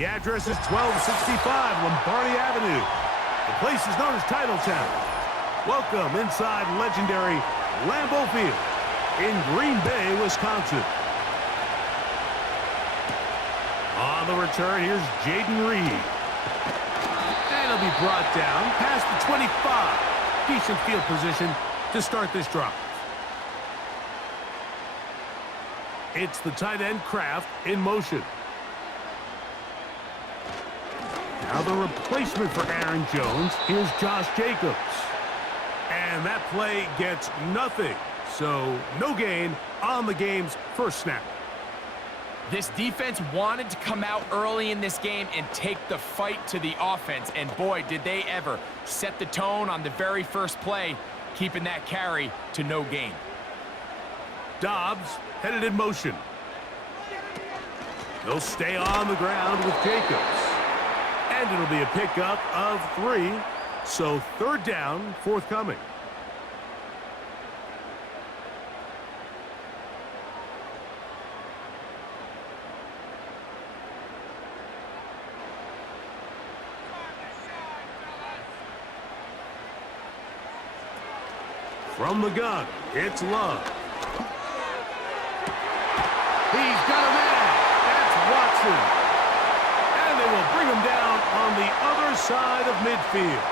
The address is 1265 Lombardi Avenue. The place is known as Titletown. Welcome inside legendary Lambeau Field in Green Bay, Wisconsin. On the return, here's Jaden Reed. And he'll be brought down past the 25. Decent field position to start this drive. It's the tight end Kraft in motion. Now the replacement for Aaron Jones is Josh Jacobs. And that play gets nothing. So no gain on the game's first snap. This defense wanted to come out early in this game and take the fight to the offense. And boy, did they ever set the tone on the very first play, keeping that carry to no gain. Dobbs headed in motion. They'll stay on the ground with Jacobs. And it'll be a pickup of 3. So third down, forthcoming. From the gun, it's Love. He's got a man. That's Watson. And they will bring him down on the other side of midfield.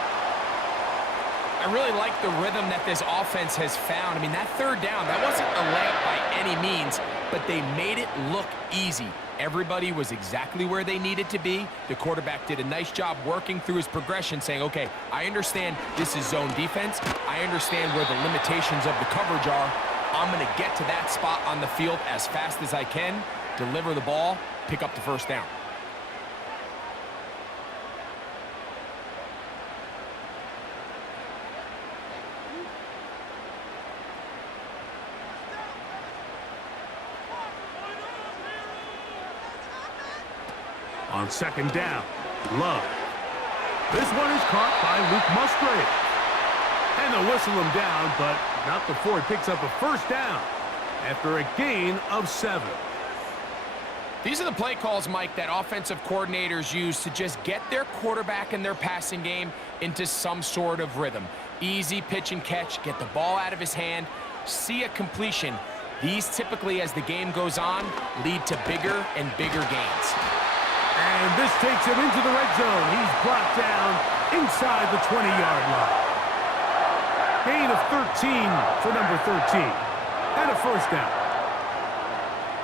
I really like the rhythm that this offense has found. I mean, that third down, that wasn't a layup by any means, but they made it look easy. Everybody was exactly where they needed to be. The quarterback did a nice job working through his progression, saying, okay, I understand this is zone defense. I understand where the limitations of the coverage are. I'm going to get to that spot on the field as fast as I can, deliver the ball, pick up the first down. On second down, Love. This one is caught by Luke Musgrave. And they'll whistle him down, but not before he picks up a first down after a gain of 7. These are the play calls, Mike, that offensive coordinators use to just get their quarterback and their passing game into some sort of rhythm. Easy pitch and catch, get the ball out of his hand, see a completion. These typically, as the game goes on, lead to bigger and bigger gains. And this takes him into the red zone. He's brought down inside the 20-yard line. Gain of 13 for number 13. And a first down.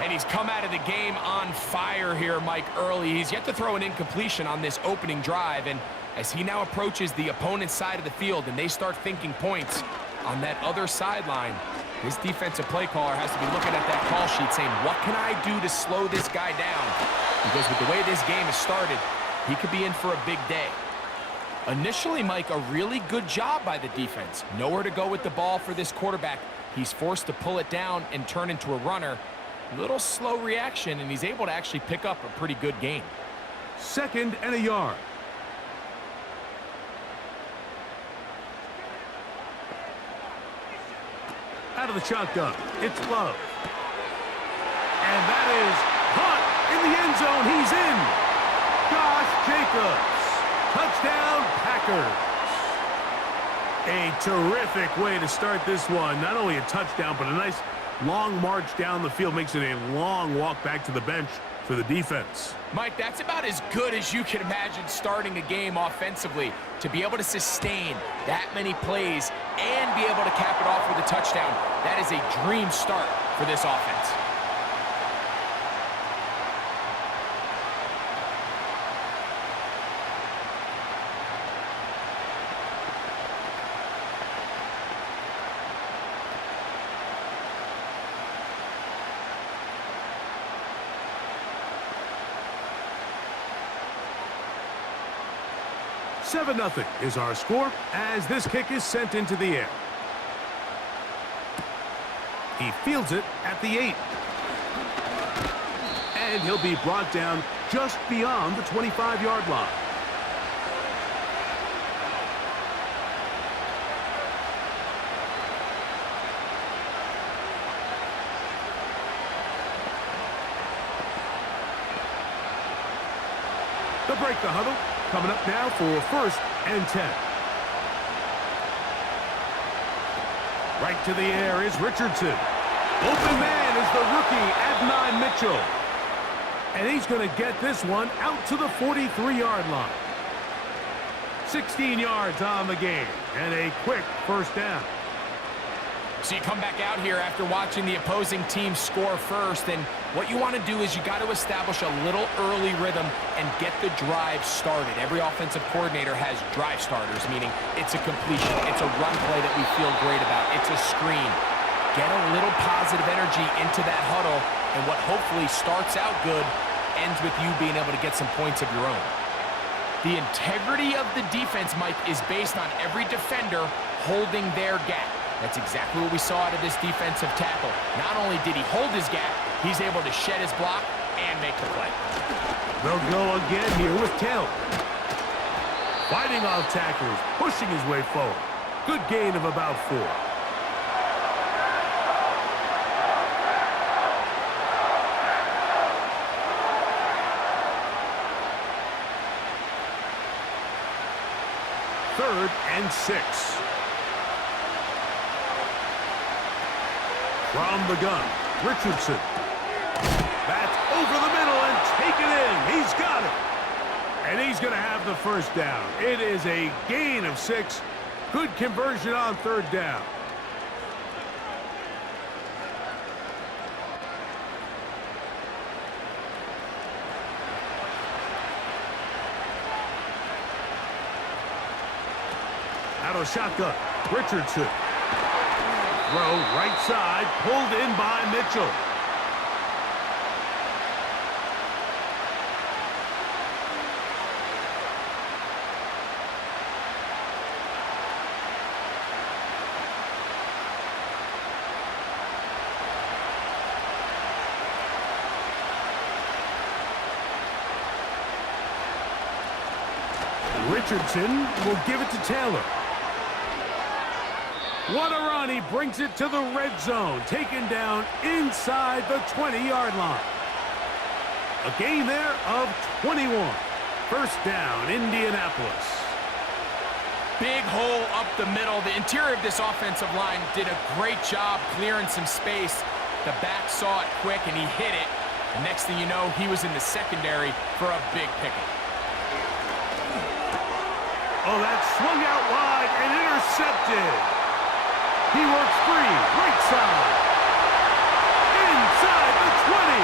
And he's come out of the game on fire here, Mike, early. He's yet to throw an incompletion on this opening drive. And as he now approaches the opponent's side of the field and they start thinking points on that other sideline, this defensive play caller has to be looking at that call sheet saying, what can I do to slow this guy down? Because with the way this game has started, he could be in for a big day. Initially, Mike, a really good job by the defense. Nowhere to go with the ball for this quarterback. He's forced to pull it down and turn into a runner. Little slow reaction, and he's able to actually pick up a pretty good gain. 2nd and a yard. Out of the shotgun, it's Love. And that is caught in the end zone. He's in. Josh Jacobs. Touchdown, Packers. A terrific way to start this one. Not only a touchdown, but a nice long march down the field. Makes it a long walk back to the bench for the defense. Mike, that's about as good as you can imagine starting a game offensively. To be able to sustain that many plays and be able to cap it off with a touchdown, that is a dream start for this offense. Seven 0 is our score as this kick is sent into the air. He fields it at the 8. And he'll be brought down just beyond the 25-yard line. They'll break the huddle. Coming up now for 1st and 10. Right to the air is Richardson. Open man is the rookie, Adnan Mitchell. And he's going to get this one out to the 43-yard line. 16 yards on the game, and a quick 1st down. So you come back out here after watching the opposing team score first, and what you want to do is you got to establish a little early rhythm and get the drive started. Every offensive coordinator has drive starters, meaning it's a completion, it's a run play that we feel great about, it's a screen. Get a little positive energy into that huddle, and what hopefully starts out good ends with you being able to get some points of your own. The integrity of the defense, Mike, is based on every defender holding their gap. That's exactly what we saw out of this defensive tackle. Not only did he hold his gap, he's able to shed his block and make the play. They'll go again here with Taylor. Fighting off tackles, pushing his way forward. Good gain of about 4. Third and 6. From the gun, Richardson. That's over the middle and taken in. He's got it. And he's going to have the 1st down. It is a gain of 6. Good conversion on 3rd down. Out of shotgun, Richardson. Throw right side, pulled in by Mitchell. Richardson will give it to Taylor. What a run. He brings it to the red zone. Taken down inside the 20-yard line. A gain there of 21. 1st down, Indianapolis. Big hole up the middle. The interior of this offensive line did a great job clearing some space. The back saw it quick, and he hit it. And next thing you know, he was in the secondary for a big pickup. Oh, that swung out wide and intercepted. He works free, right side. Inside the 20.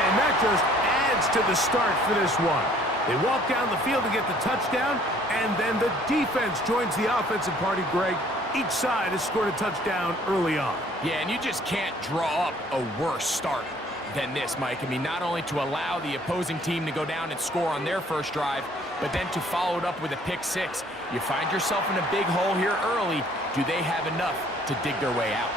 And that just adds to the start for this one. They walk down the field to get the touchdown, and then the defense joins the offensive party, Greg. Each side has scored a touchdown early on. Yeah, and you just can't draw up a worse start than this, Mike. I mean, not only to allow the opposing team to go down and score on their 1st drive, but then to follow it up with a pick 6. You find yourself in a big hole here early. Do they have enough to dig their way out?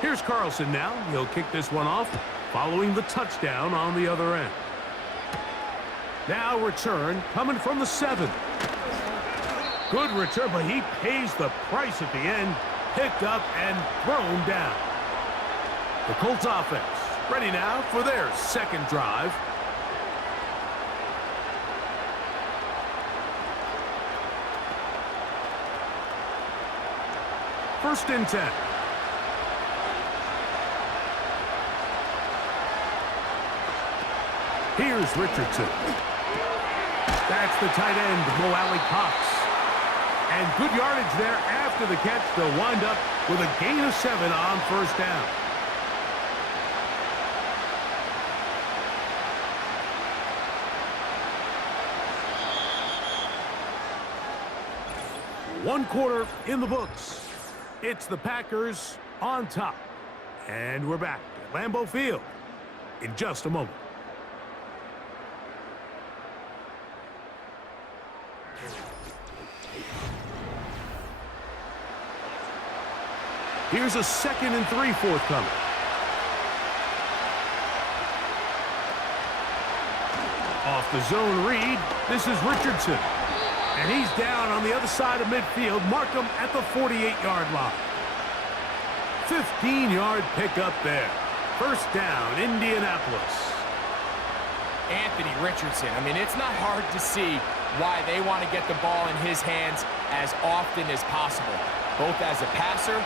Here's Carlson now. He'll kick this one off, following the touchdown on the other end. Now return coming from the 7. Good return, but he pays the price at the end. Picked up and thrown down. The Colts offense ready now for their 2nd drive. First and 10. Here's Richardson. That's the tight end, Mo Alley Cox. And good yardage there after the catch. They'll wind up with a gain of 7 on 1st down. One quarter in the books. It's the Packers on top. And we're back at Lambeau Field in just a moment. Here's a 2nd and 3 forthcoming. Off the zone read, this is Richardson. And he's down on the other side of midfield. Mark him at the 48-yard line. 15-yard pickup there. First down, Indianapolis. Anthony Richardson. I mean, it's not hard to see why they want to get the ball in his hands as often as possible, both as a passer,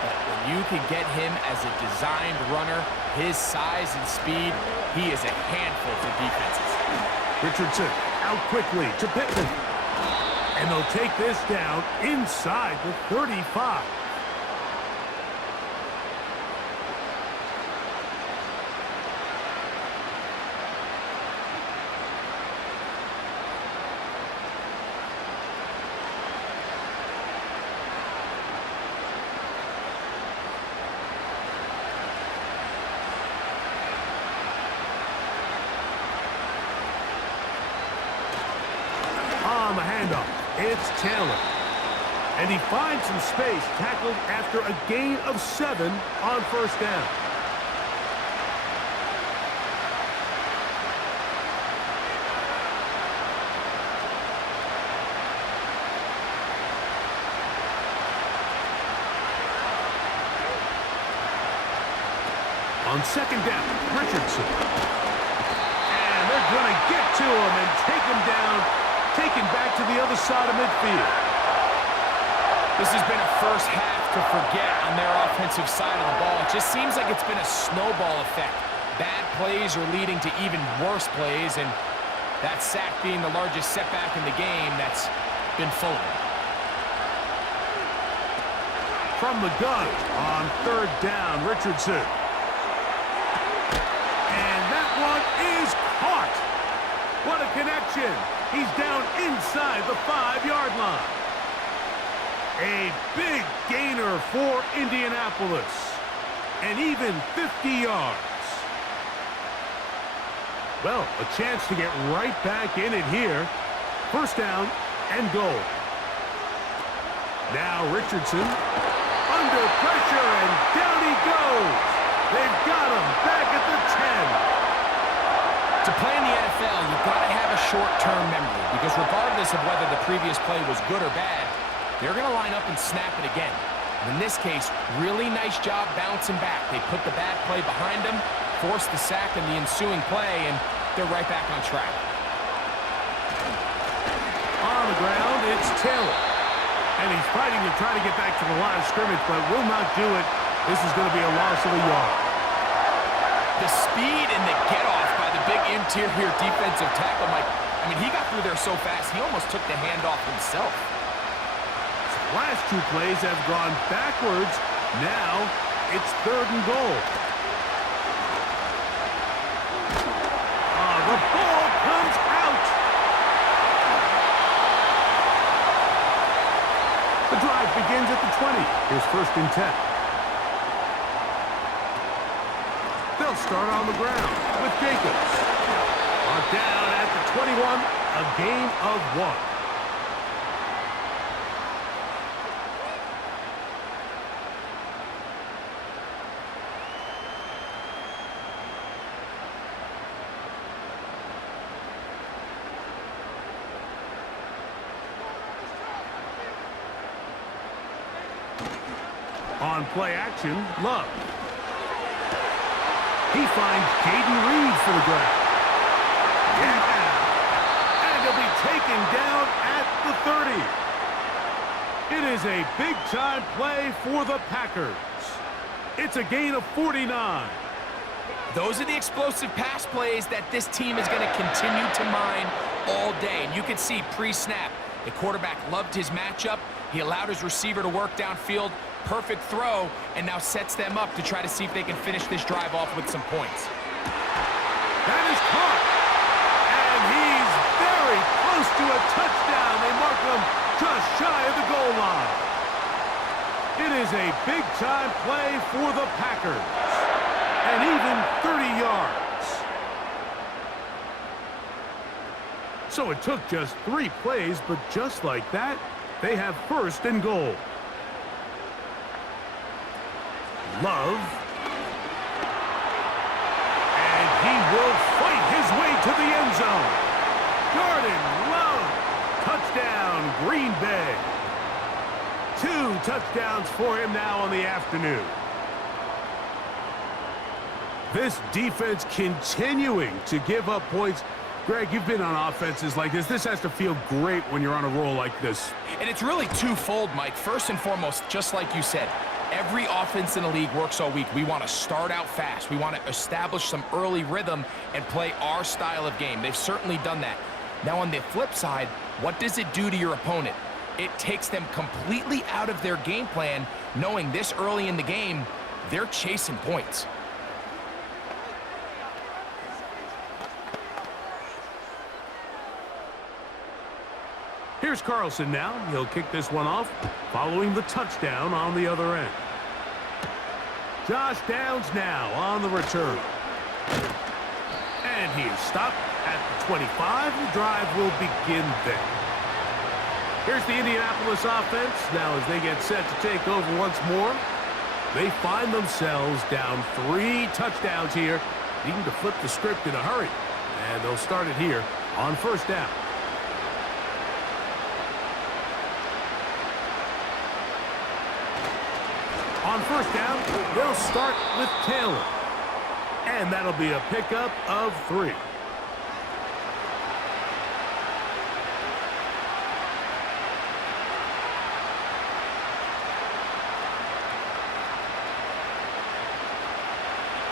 but when you can get him as a designed runner, his size and speed, he is a handful for defenses. Richardson out quickly to Pittman. And they'll take this down inside the 35. On the handoff, it's Taylor. And he finds some space, tackled after a gain of 7 on first down. On second down, Richardson. And they're going to get to him and take him down, taken back to the other side of midfield. This has been a first half to forget on their offensive side of the ball. It just seems like it's been a snowball effect. Bad plays are leading to even worse plays, and that sack being the largest setback in the game that's been full of it. From the gun on third down, Richardson. And that one is caught. What a connection. He's down inside the 5-yard line. A big gainer for Indianapolis. And even 50 yards. Well, a chance to get right back in it here. First down and goal. Now Richardson under pressure, and down he goes. They've got him back at the 10. To play in the NFL, you've got to have a short-term memory, because regardless of whether the previous play was good or bad, they're going to line up and snap it again. And in this case, really nice job bouncing back. They put the bad play behind them, forced the sack in the ensuing play, and they're right back on track. On the ground, it's Taylor. And he's fighting to try to get back to the line of scrimmage, but will not do it. This is going to be a loss of a yard. The speed and the get-off by the big interior defensive tackle, Mike. I mean, he got through there so fast, he almost took the handoff himself. So last two plays have gone backwards. Now it's third and goal. The ball comes out. The drive begins at the 20. Here's first and 10. They'll start on the ground with Jacobs. On down at the 21, a gain of 1. On play action, Love. He finds Jaden Reed for the grab. Yeah! And he'll be taken down at the 30. It is a big-time play for the Packers. It's a gain of 49. Those are the explosive pass plays that this team is going to continue to mine all day. And you can see pre-snap, the quarterback loved his matchup. He allowed his receiver to work downfield. Perfect throw, and now sets them up to try to see if they can finish this drive off with some points. That is caught. And he's very close to a touchdown. They mark him just shy of the goal line. It is a big-time play for the Packers. And even 30 yards. So it took just 3 plays, but just like that, they have first and goal. Love. And he will fight his way to the end zone. Jordan Love. Touchdown, Green Bay. 2 touchdowns for him now on the afternoon. This defense continuing to give up points. Greg, you've been on offenses like this. This has to feel great when you're on a roll like this. And it's really twofold, Mike. First and foremost, just like you said, every offense in the league works all week. We want to start out fast. We want to establish some early rhythm and play our style of game. They've certainly done that. Now, on the flip side, what does it do to your opponent? It takes them completely out of their game plan, knowing this early in the game, they're chasing points. Here's Carlson now. He'll kick this one off, following the touchdown on the other end. Josh Downs now on the return. And he is stopped at the 25. The drive will begin there. Here's the Indianapolis offense. Now as they get set to take over once more, they find themselves down 3 touchdowns here, needing to flip the script in a hurry. And they'll start it here on first down. On first down, they'll start with Taylor. And that'll be a pickup of 3.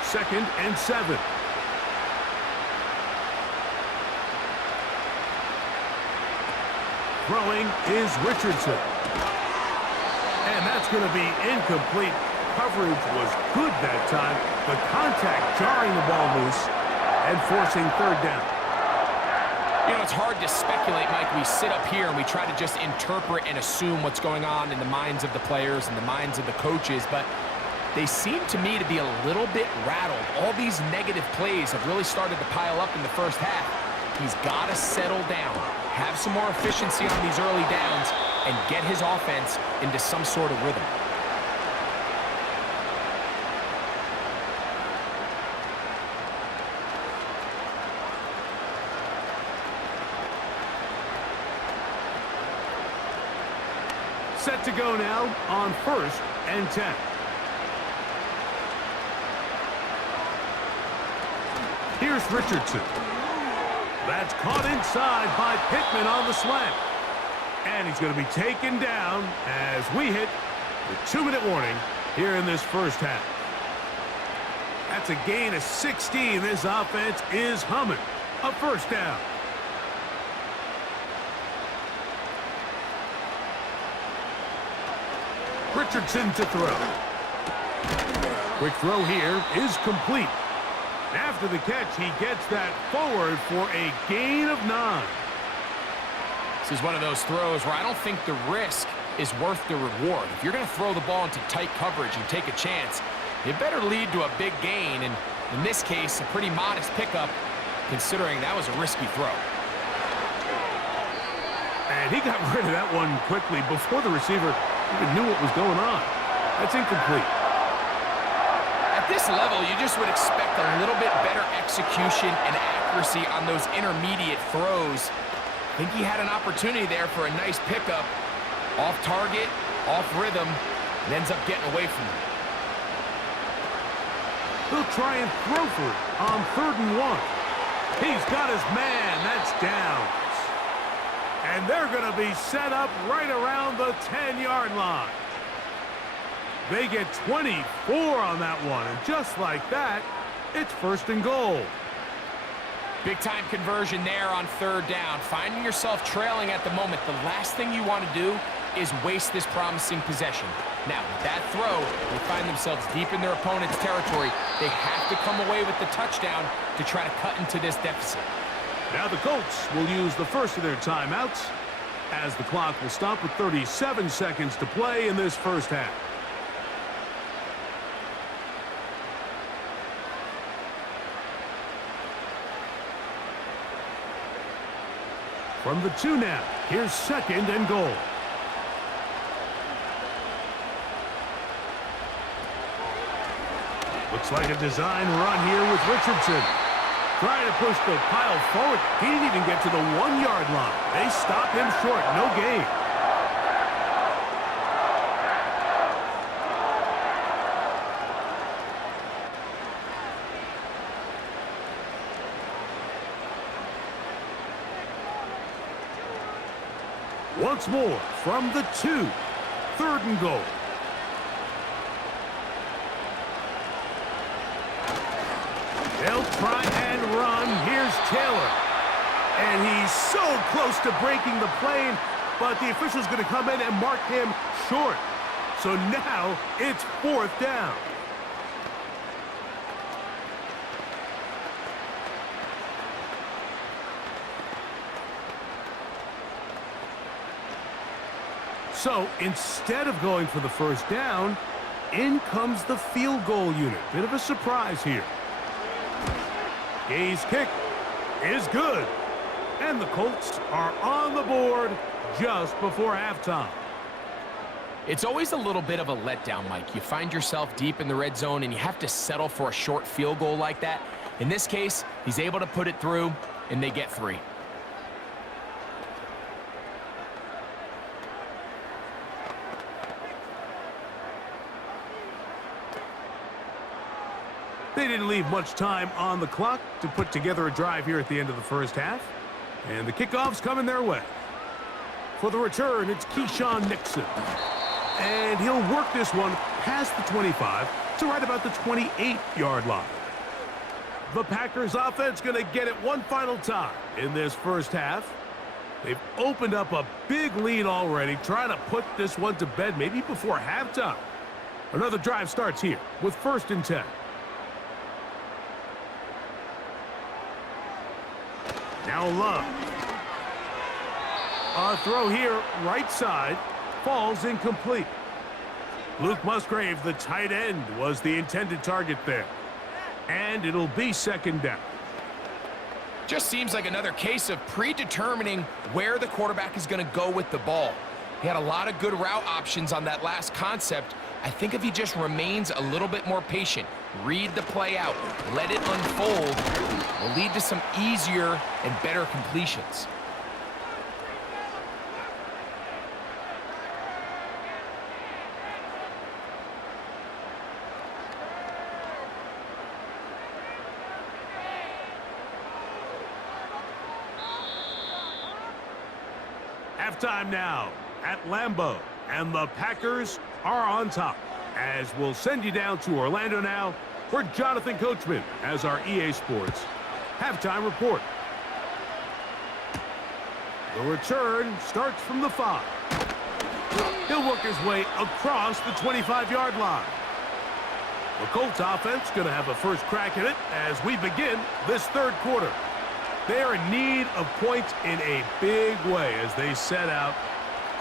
Second and 7. Throwing is Richardson. And that's going to be incomplete. Coverage was good that time. The contact jarring the ball loose and forcing third down. You know, it's hard to speculate, Mike. We sit up here and we try to just interpret and assume what's going on in the minds of the players and the minds of the coaches, but they seem to me to be a little bit rattled. All these negative plays have really started to pile up in the first half. He's got to settle down, have some more efficiency on these early downs, and get his offense into some sort of rhythm. Set to go now on first and 10. Here's Richardson. That's caught inside by Pittman on the slant. And he's going to be taken down as we hit the 2-minute warning here in this first half. That's a gain of 16. This offense is humming. A first down. Richardson to throw. Quick throw here is complete. After the catch, he gets that forward for a gain of 9. This is one of those throws where I don't think the risk is worth the reward. If you're going to throw the ball into tight coverage and take a chance, it better lead to a big gain, and in this case, a pretty modest pickup, considering that was a risky throw. And he got rid of that one quickly before the receiver even knew what was going on. That's incomplete. At this level, you just would expect a little bit better execution and accuracy on those intermediate throws. I think he had an opportunity there for a nice pickup. Off target, off rhythm, and ends up getting away from him. He'll try and throw for it on 3rd and 1. He's got his man. That's Downs. And they're going to be set up right around the 10-yard line. They get 24 on that one, and just like that, it's 1st and goal. Big-time conversion there on 3rd down. Finding yourself trailing at the moment, the last thing you want to do is waste this promising possession. Now, with that throw, they find themselves deep in their opponent's territory. They have to come away with the touchdown to try to cut into this deficit. Now the Colts will use the first of their timeouts as the clock will stop with 37 seconds to play in this first half. From the 2 now, here's 2nd and goal. Looks like a design run here with Richardson. Trying to push the pile forward. He didn't even get to the 1-yard line. They stop him short. No gain. Once more from the 2. 3rd and goal. They'll try and run. Here's Taylor. And he's so close to breaking the plane, but the official's going to come in and mark him short. So now it's 4th down. So instead of going for the 1st down, in comes the field goal unit. Bit of a surprise here. Gay's kick is good. And the Colts are on the board just before halftime. It's always a little bit of a letdown, Mike. You find yourself deep in the red zone and you have to settle for a short field goal like that. In this case, he's able to put it through and they get 3. They didn't leave much time on the clock to put together a drive here at the end of the 1st half. And the kickoff's coming their way. For the return, it's Keyshawn Nixon. And he'll work this one past the 25 to right about the 28-yard line. The Packers offense going to get it one final time in this 1st half. They've opened up a big lead already, trying to put this one to bed maybe before halftime. Another drive starts here with 1st and 10. Now Love. A throw here, right side, falls incomplete. Luke Musgrave, the tight end, was the intended target there. And it'll be 2nd down. Just seems like another case of predetermining where the quarterback is going to go with the ball. He had a lot of good route options on that last concept. I think if he just remains a little bit more patient, read the play out, let it unfold, will lead to some easier and better completions. Halftime now at Lambeau, and the Packers are on top. As we'll send you down to Orlando now for Jonathan Coachman as our EA Sports halftime report. The return starts from the 5. He'll work his way across the 25-yard line. The Colts offense going to have a first crack at it as we begin this 3rd quarter. They are in need of points in a big way as they set out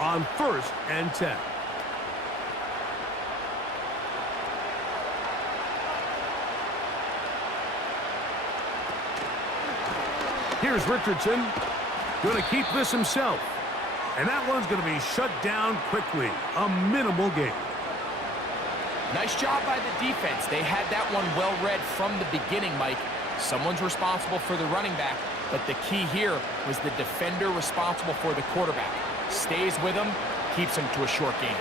on 1st and 10. Here's Richardson, going to keep this himself. And that one's going to be shut down quickly. A minimal gain. Nice job by the defense. They had that one well read from the beginning, Mike. Someone's responsible for the running back, but the key here was the defender responsible for the quarterback. Stays with him, keeps him to a short gain.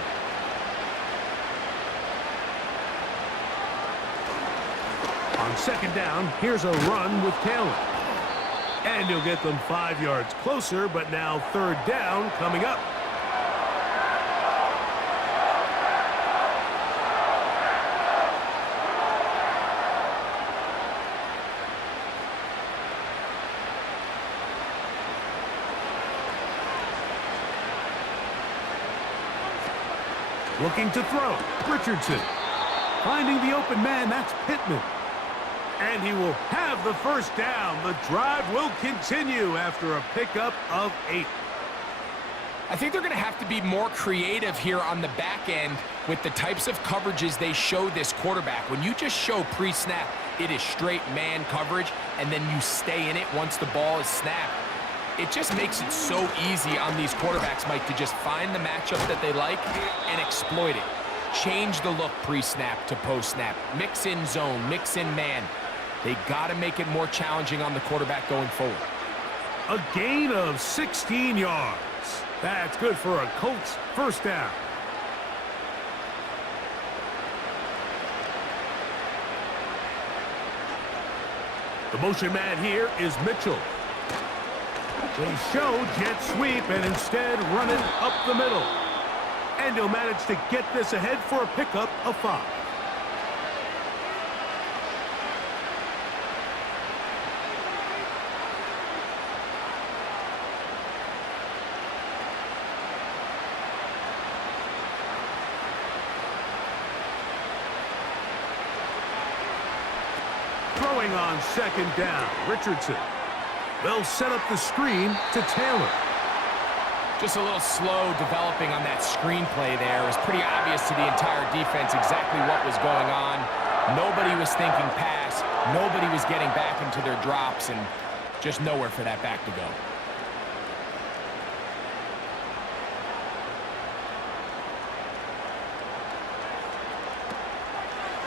On 2nd down, here's a run with Taylor. And he'll get them 5 yards closer, but now 3rd down coming up. Looking to throw, Richardson. Finding the open man, that's Pittman. And he will have the 1st down. The drive will continue after a pickup of 8. I think they're going to have to be more creative here on the back end with the types of coverages they show this quarterback. When you just show pre-snap, it is straight man coverage, and then you stay in it once the ball is snapped. It just makes it so easy on these quarterbacks, Mike, to just find the matchup that they like and exploit it. change the look pre-snap to post-snap. Mix in zone, mix in man. They got to make it more challenging on the quarterback going forward. A gain of 16 yards. That's good for a Colts first down. The motion man here is Mitchell. They show jet sweep and instead run it up the middle. And he'll manage to get this ahead for a pickup of 5. Throwing on second down, Richardson. They'll set up the screen to Taylor. Just a little slow developing on that screenplay there. It was pretty obvious to the entire defense exactly what was going on. Nobody was thinking pass. Nobody was getting back into their drops, and just nowhere for that back to go.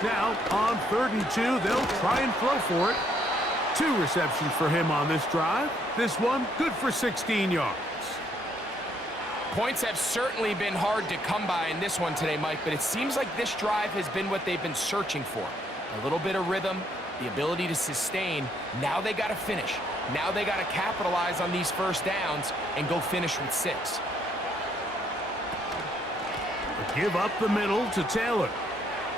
Now, on 3rd and 2, they'll try and throw for it. 2 receptions for him on this drive. This one, good for 16 yards. Points have certainly been hard to come by in this one today, Mike, but it seems like this drive has been what they've been searching for. A little bit of rhythm, the ability to sustain. Now they got to finish. Now they got to capitalize on these first downs and go finish with 6. Give up the middle to Taylor.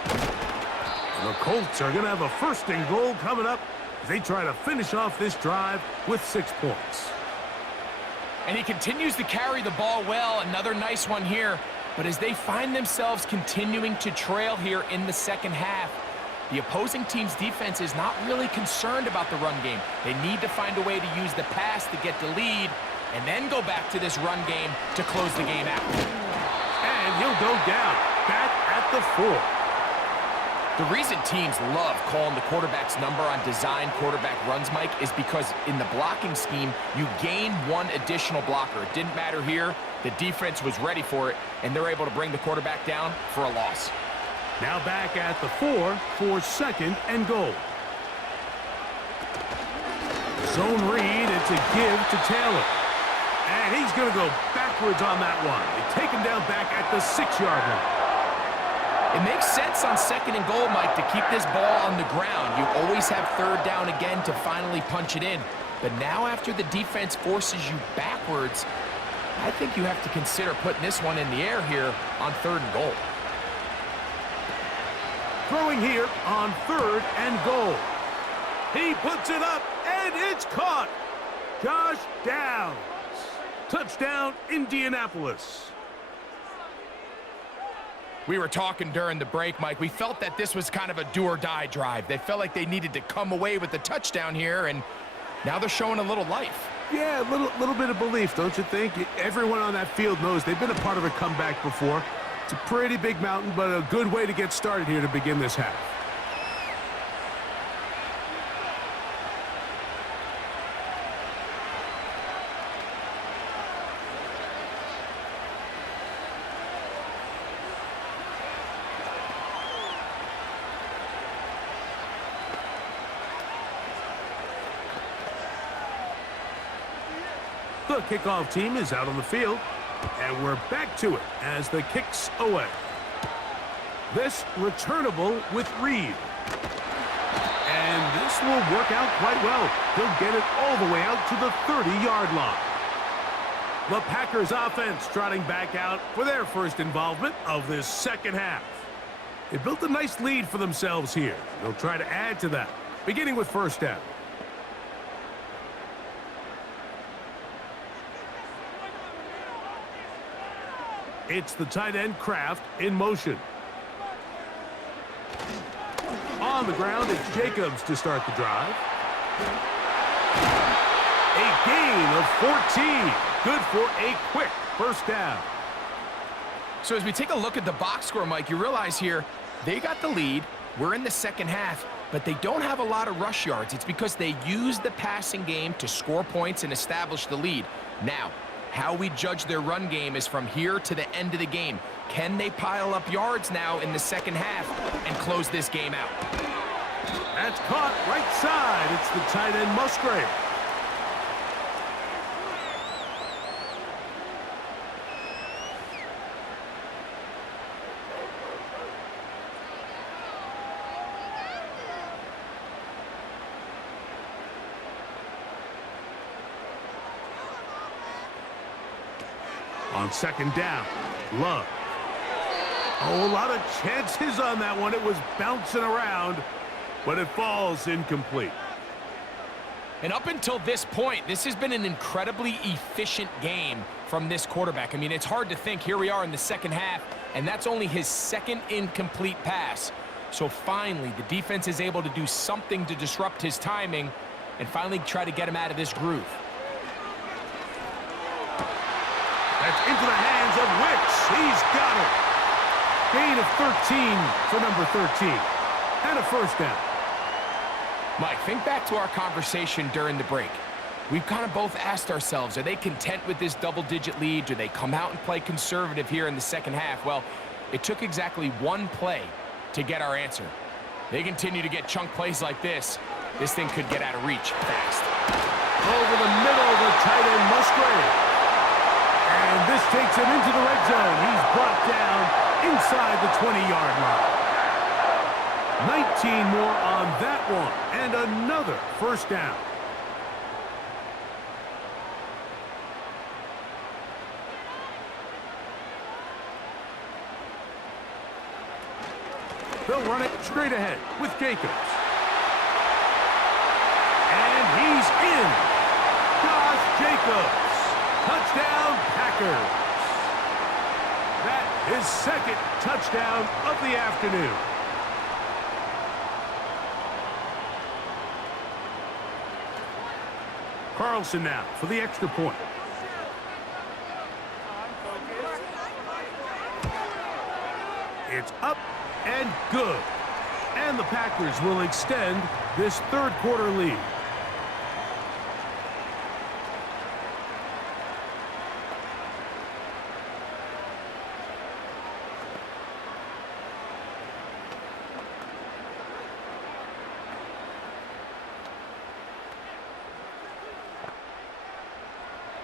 The Colts are going to have a 1st and goal coming up as they try to finish off this drive with 6 points. And he continues to carry the ball well. Another nice one here. But as they find themselves continuing to trail here in the second half, the opposing team's defense is not really concerned about the run game. They need to find a way to use the pass to get the lead and then go back to this run game to close the game out. And he'll go down, back at the 4. The reason teams love calling the quarterback's number on design quarterback runs, Mike, is because in the blocking scheme, you gain 1 additional blocker. It didn't matter here. The defense was ready for it, and they're able to bring the quarterback down for a loss. Now back at the 4 for 2nd and goal. Zone read, it's a give to Taylor. And he's going to go backwards on that one. They take him down back at the 6-yard line. It makes sense on 2nd and goal, Mike, to keep this ball on the ground. You always have 3rd down again to finally punch it in. But now after the defense forces you backwards, I think you have to consider putting this one in the air here on 3rd and goal. Throwing here on 3rd and goal. He puts it up, and it's caught. Josh Downs. Touchdown, Indianapolis. We were talking during the break, Mike. We felt that this was kind of a do-or-die drive. They felt like they needed to come away with the touchdown here, and now they're showing a little life. Yeah, a little bit of belief, don't you think? Everyone on that field knows they've been a part of a comeback before. It's a pretty big mountain, but a good way to get started here to begin this half. The kickoff team is out on the field, and we're back to it as the kick's away. This returnable with Reed. And this will work out quite well. He'll get it all the way out to the 30-yard line. The Packers offense trotting back out for their first involvement of this second half. They built a nice lead for themselves here. They'll try to add to that, beginning with 1st down. It's the tight end Kraft in motion. On the ground, it's Jacobs to start the drive. A gain of 14. Good for a quick 1st down. So as we take a look at the box score, Mike, you realize here they got the lead. We're in the second half, but they don't have a lot of rush yards. It's because they use the passing game to score points and establish the lead. Now, How we judge their run game is from here to the end of the game. Can they pile up yards now in the second half and close this game out? That's caught right side. It's the tight end Musgrave. On second down, Love. Oh, a lot of chances on that one. It was bouncing around, but it falls incomplete. And up until this point, this has been an incredibly efficient game from this quarterback. I mean, it's hard to think. Here we are in the second half, and that's only his second incomplete pass. So finally, the defense is able to do something to disrupt his timing and finally try to get him out of this groove. That's into the hands of Wicks. He's got it. Gain of 13 for number 13. And a first down. Mike, think back to our conversation during the break. We've kind of both asked ourselves, are they content with this double-digit lead? Do they come out and play conservative here in the second half? Well, it took exactly one play to get our answer. They continue to get chunk plays like this. This thing could get out of reach fast. Over the middle, the tight end Musgrave. And this takes him into the red zone. He's brought down inside the 20-yard line. 19 more on that one. And another first down. They'll run it straight ahead with Jacobs. And he's in. Josh Jacobs. Touchdown, Packers. That is second touchdown of the afternoon. Carlson now for the extra point. It's up and good. And the Packers will extend this third quarter lead.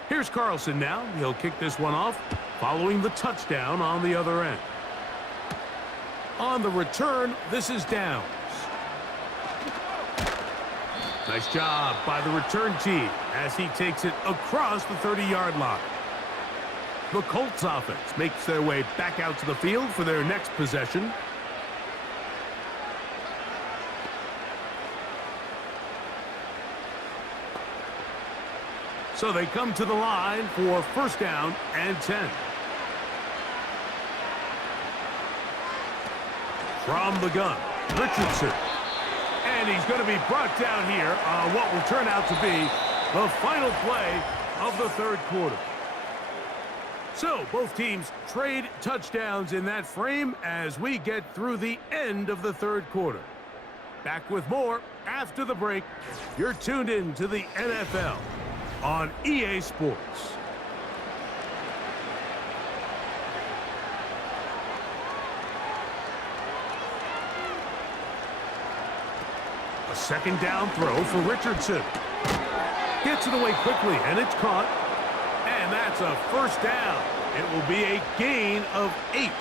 Here's Carlson now. He'll kick this one off following the touchdown on the other end. On the return, this is Downs. Nice job by the return team as he takes it across the 30-yard line. The Colts offense makes their way back out to the field for their next possession. So they come to the line for first down and 10. From the gun, Richardson. And he's going to be brought down here on what will turn out to be the final play of the third quarter. So both teams trade touchdowns in that frame as we get through the end of the third quarter. Back with more after the break. You're tuned in to the NFL on EA Sports. A second down throw for Richardson. Gets it away quickly, and it's caught. And that's a first down. It will be a gain of 8.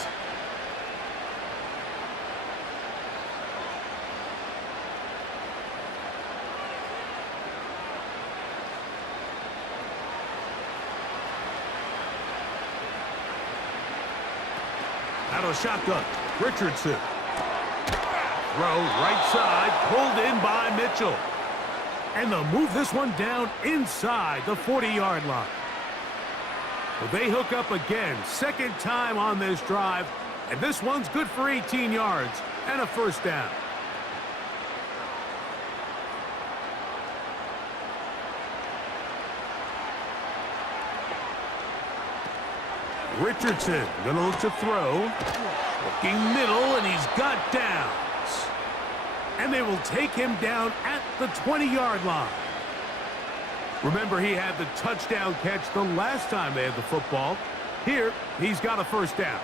Out of the shotgun, Richardson. Throw right side, pulled in by Mitchell. And they'll move this one down inside the 40-yard line. Well, they hook up again, second time on this drive, and this one's good for 18 yards and a first down. Richardson going to look to throw. Looking middle, and he's got Downs. And they will take him down at the 20-yard line. Remember, he had the touchdown catch the last time they had the football. Here, he's got a first down.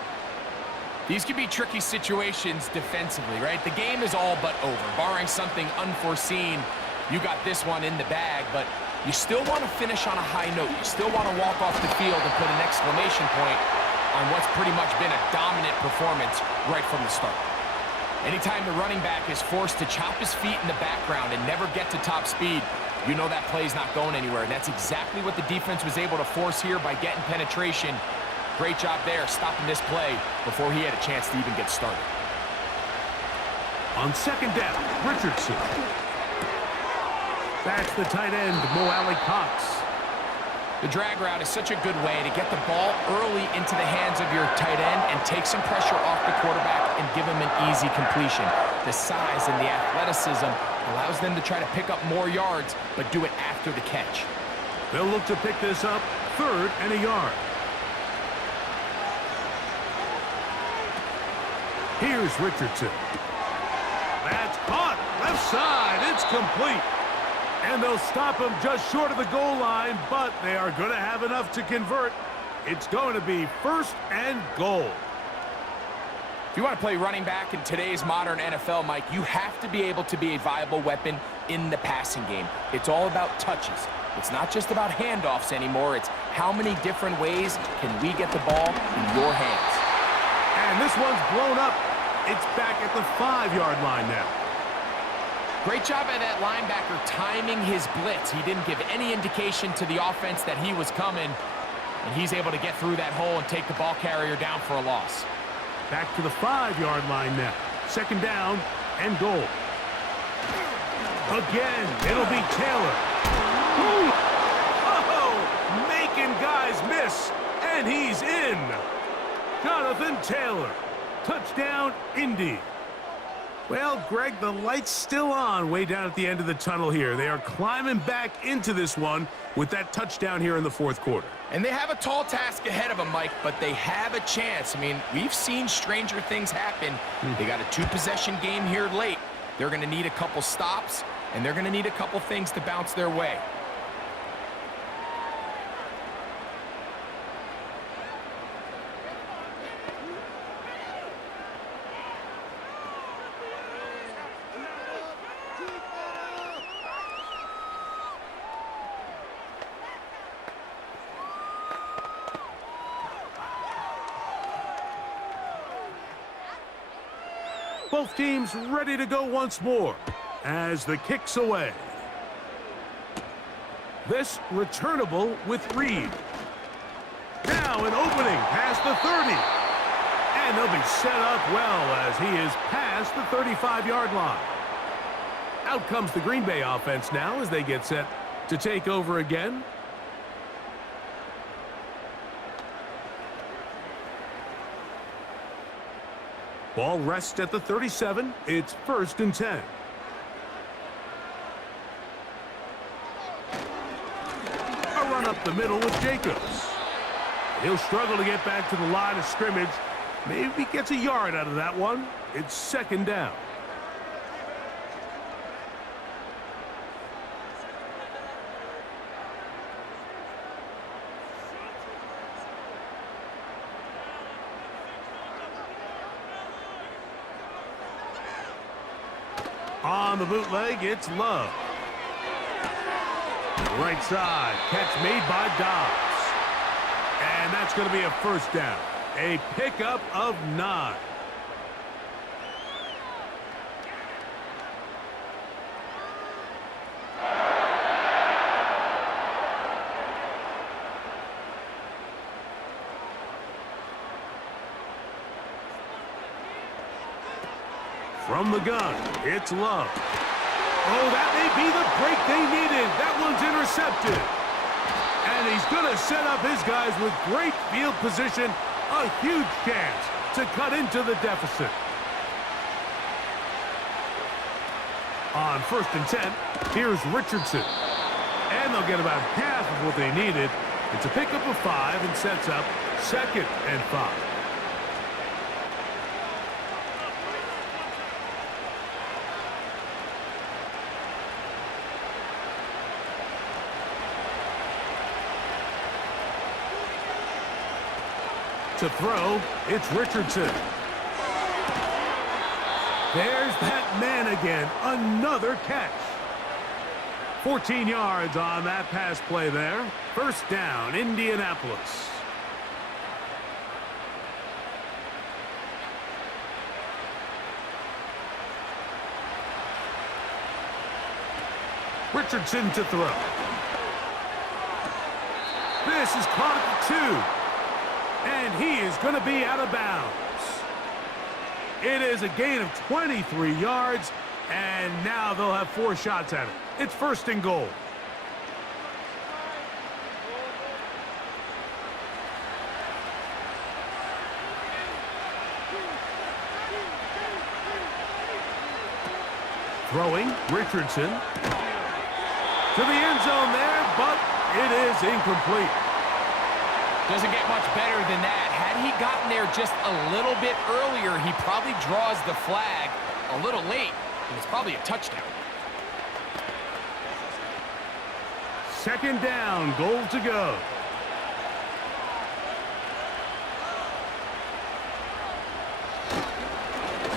These can be tricky situations defensively, right? The game is all but over. Barring something unforeseen, you got this one in the bag, but you still want to finish on a high note. You still want to walk off the field and put an exclamation point on what's pretty much been a dominant performance right from the start. Anytime the running back is forced to chop his feet in the background and never get to top speed, you know that play's not going anywhere. And that's exactly what the defense was able to force here by getting penetration. Great job there, stopping this play before he had a chance to even get started. On second down, Richardson. That's the tight end, Mo Cox. The drag route is such a good way to get the ball early into the hands of your tight end and take some pressure off the quarterback and give him an easy completion. The size and the athleticism allows them to try to pick up more yards, but do it after the catch. They'll look to pick this up, 3rd and a yard. Here's Richardson. That's caught, left side, it's complete. And they'll stop him just short of the goal line, but they are going to have enough to convert. It's going to be 1st and goal. If you want to play running back in today's modern NFL, Mike, you have to be able to be a viable weapon in the passing game. It's all about touches. It's not just about handoffs anymore. It's how many different ways can we get the ball in your hands. And this one's blown up. It's back at the 5-yard line now. Great job by that linebacker timing his blitz. He didn't give any indication to the offense that he was coming, and he's able to get through that hole and take the ball carrier down for a loss. Back to the 5-yard line now. 2nd down and goal. Again, it'll be Taylor. Ooh. Oh, making guys miss, and he's in. Jonathan Taylor. Touchdown, Indy. Well, Greg, the light's still on way down at the end of the tunnel here. They are climbing back into this one with that touchdown here in the 4th quarter. And they have a tall task ahead of them, Mike, but they have a chance. I mean, we've seen stranger things happen. They got a 2-possession game here late. They're going to need a couple stops, and they're going to need a couple things to bounce their way. Both teams ready to go once more as the kick's away. This returnable with Reed. Now an opening past the 30. And they'll be set up well as he is past the 35-yard line. Out comes the Green Bay offense now as they get set to take over again. Ball rests at the 37. It's 1st and 10. A run up the middle with Jacobs. He'll struggle to get back to the line of scrimmage. Maybe gets a yard out of that one. It's 2nd down. On the bootleg, it's Love. Right side, catch made by Dobbs. And that's going to be a 1st down. A pickup of 9. From the gun, it's Love. Oh, that may be the break they needed. That one's intercepted. And he's going to set up his guys with great field position. A huge chance to cut into the deficit. On 1st and 10, here's Richardson. And they'll get about half of what they needed. It's a pickup of 5 and sets up 2nd and 5. To throw, it's Richardson. There's that man again. Another catch. 14 yards on that pass play there. First down, Indianapolis. Richardson to throw. This is caught at the 2. And he is going to be out of bounds. It is a gain of 23 yards, and now they'll have 4 shots at it. It's first and goal. Throwing, Richardson. To the end zone there, but it is incomplete. Doesn't get much better than that. Had he gotten there just a little bit earlier, he probably draws the flag a little late, and it's probably a touchdown. Second down, goal to go.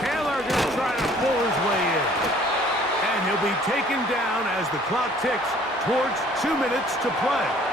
Taylor going to try to pull his way in. And he'll be taken down as the clock ticks towards 2 minutes to play.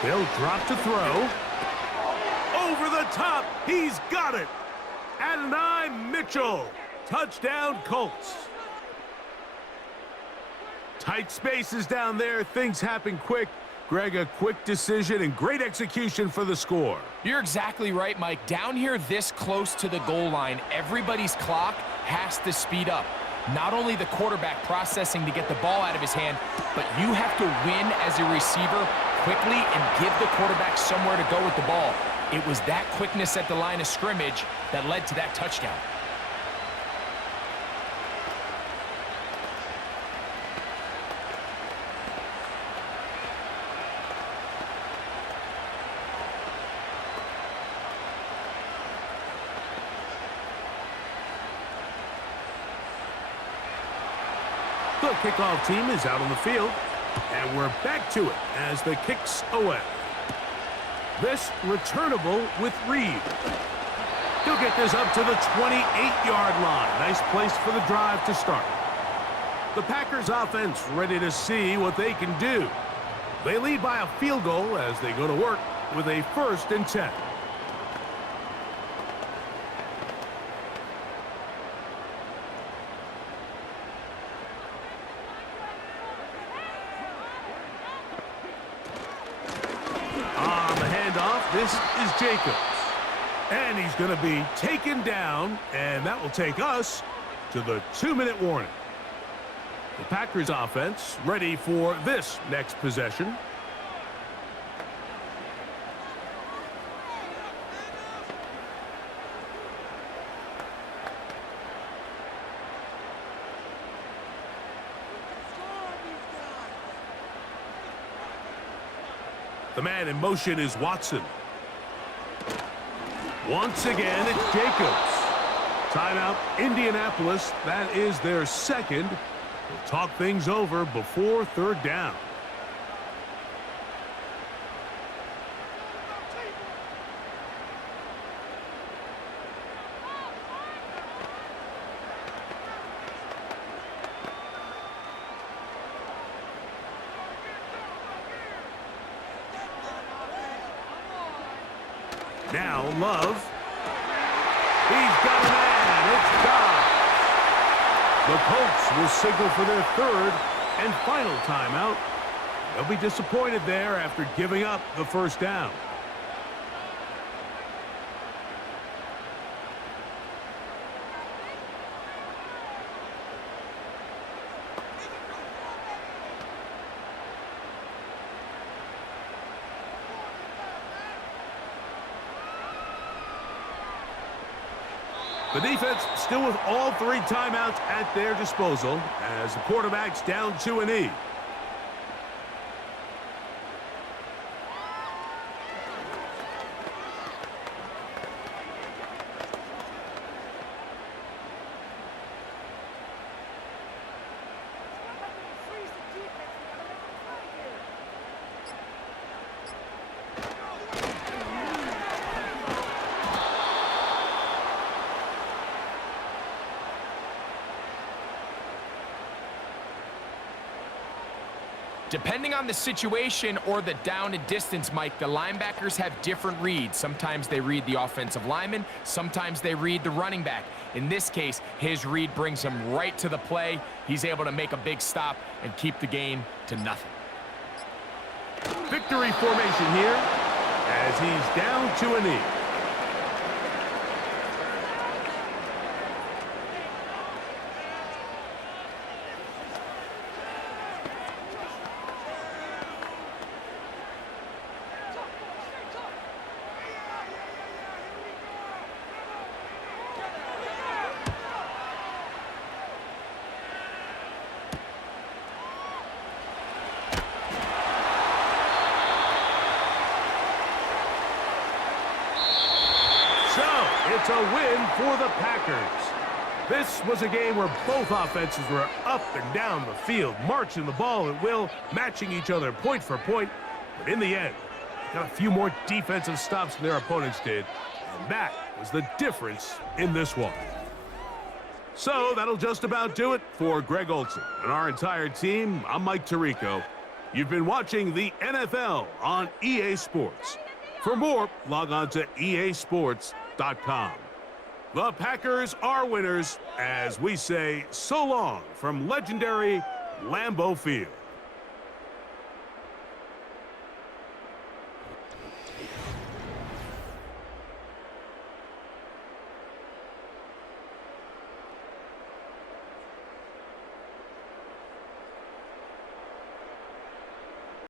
They'll drop to throw. Over the top. He's got it. Adonai Mitchell. Touchdown, Colts. Tight spaces down there. Things happen quick. Greg, a quick decision and great execution for the score. You're exactly right, Mike. Down here this close to the goal line, everybody's clock has to speed up. Not only the quarterback processing to get the ball out of his hand, but you have to win as a receiver quickly and give the quarterback somewhere to go with the ball. It was that quickness at the line of scrimmage that led to that touchdown. The kickoff team is out on the field, and we're back to it as the kicks away. This returnable with Reed. He'll get this up to the 28-yard line. Nice place for the drive to start. The Packers offense ready to see what they can do. They lead by a field goal as they go to work with a 1st and 10. This is Jacobs. And he's going to be taken down, and that will take us to the 2-minute warning. The Packers offense ready for this next possession. The man in motion is Watson. Once again, it's Jacobs. Timeout, Indianapolis. That is their second. We'll talk things over before 3rd down. Now, Love. He's got a man. It's gone. The Colts will signal for their 3rd and final timeout. They'll be disappointed there after giving up the 1st down. The defense still with all 3 timeouts at their disposal as the quarterback's down to an E. Depending on the situation or the down and distance, Mike, the linebackers have different reads. Sometimes they read the offensive lineman, sometimes they read the running back. In this case, his read brings him right to the play. He's able to make a big stop and keep the gain to nothing. Victory formation here as he's down to a knee. It's a win for the Packers. This was a game where both offenses were up and down the field, marching the ball at will, matching each other point for point. But in the end, they got a few more defensive stops than their opponents did, and that was the difference in this one. So that'll just about do it for Greg Olson and our entire team. I'm Mike Tirico. You've been watching the NFL on EA Sports. For more, log on to easports.com. The Packers are winners as we say so long from legendary Lambeau Field.